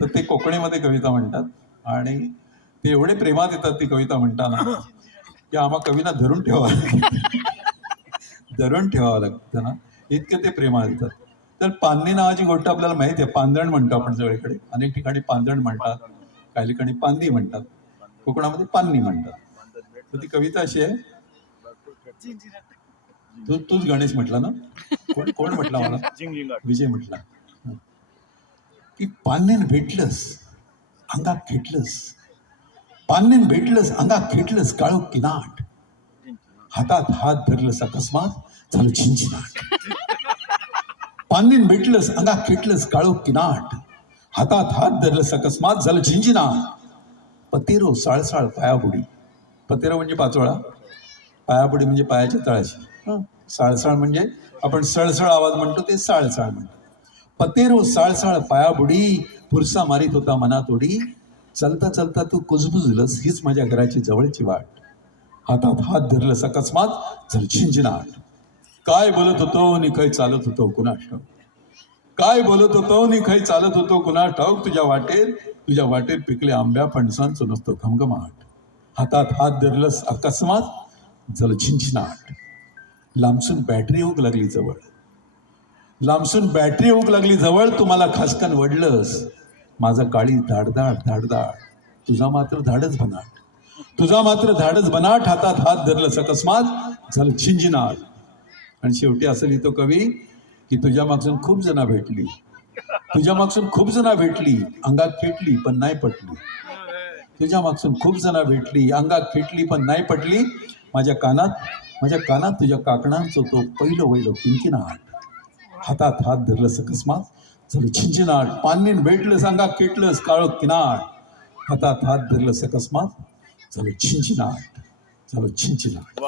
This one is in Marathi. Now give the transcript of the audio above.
तर ते कोकणीमध्ये कविता म्हणतात. आणि ते एवढे प्रेमात येतात ती कविता म्हणताना की आम्हा कवींना धरून ठेवावं लागतं. धरून ठेवावं लागतं ना. इतके ते प्रेमात येतात. तर पाननी नावाची गोष्ट आपल्याला माहिती आहे पांदण म्हणतो आपण सगळीकडे. अनेक ठिकाणी पांदण म्हणतात काही ठिकाणी पांदी म्हणतात. कोकणामध्ये पाननी म्हणतात. तर ती कविता अशी आहे. तू तूच गणेश म्हटला ना? कोण कोण म्हटला मला? विजय म्हटला. की पाण्यान भेटलंस अंगात खेटलंस. पाण्यान भेटलंस अंगात खेटलंस काळो किनाट. हातात हात धरलंस अकस्मात झालं छिंचिनाट पाण्यान भेटलंस अंगात खेटलंस काळो किनाट. हातात हात धरलंस अकस्मात झालं झिंजिनाट पतेरो साळसाळ पायाबुडी पतेरो म्हणजे पाचोळा? पायाबुडी म्हणजे पायाच्या तळाशी. साळसाळ म्हणजे आपण सळसळ आवाज म्हणतो ते साळसाळ म्हणतो. पतेरो साळसाळ पायाबुडी पुरसा मारीत होता मनात उडी चलता चलता तू कुजबुजलस हीच माझ्या घराची जवळची वाट. हातात हात धरलंस अकस्मात झालं काय बोलत होतो आणि चालत होतो कुणा ठाऊक काय बोलत होतो आणि चालत होतो कुणा ठाऊक तुझ्या वाटेत तुझ्या वाटेत पिकले आंब्या फणसांचं नसतो घमघमाट. हातात हात धरलंस अकस्मात झालं लांबसून बॅटरी होक लागली जवळ. लांबसून बॅटरी होक लागली जवळ तुम्हाला खासकन वडलंस. माझा काळी धाडधाड धाडधाड. तुझा मात्र धाडच बनाट. तुझा मात्र धाडच बनाट हातात हात धरलंस अकस्मात झालं झिंझिनाट आणि शेवटी असं लिहितो कवी की तुझ्या मागसून खूप जणा भेटली. तुझ्या मागसून खूप जणा भेटली अंगात खेटली पण नाही पटली. तुझ्या मागसून खूप जणा भेटली अंगात खेटली पण नाही पटली. माझ्या कानात माझ्या कानात तुझ्या काकणांचं तो पहिलं वैलं हात हातात हात धरलंस अकस्मात? झालं छिंचिनाट पाणीन भेटलं सांगा खेटलंस काळं किनाट. हातात हात धरलंस अकस्मात? झालं छिंचिनाट झालं छिंचिनाट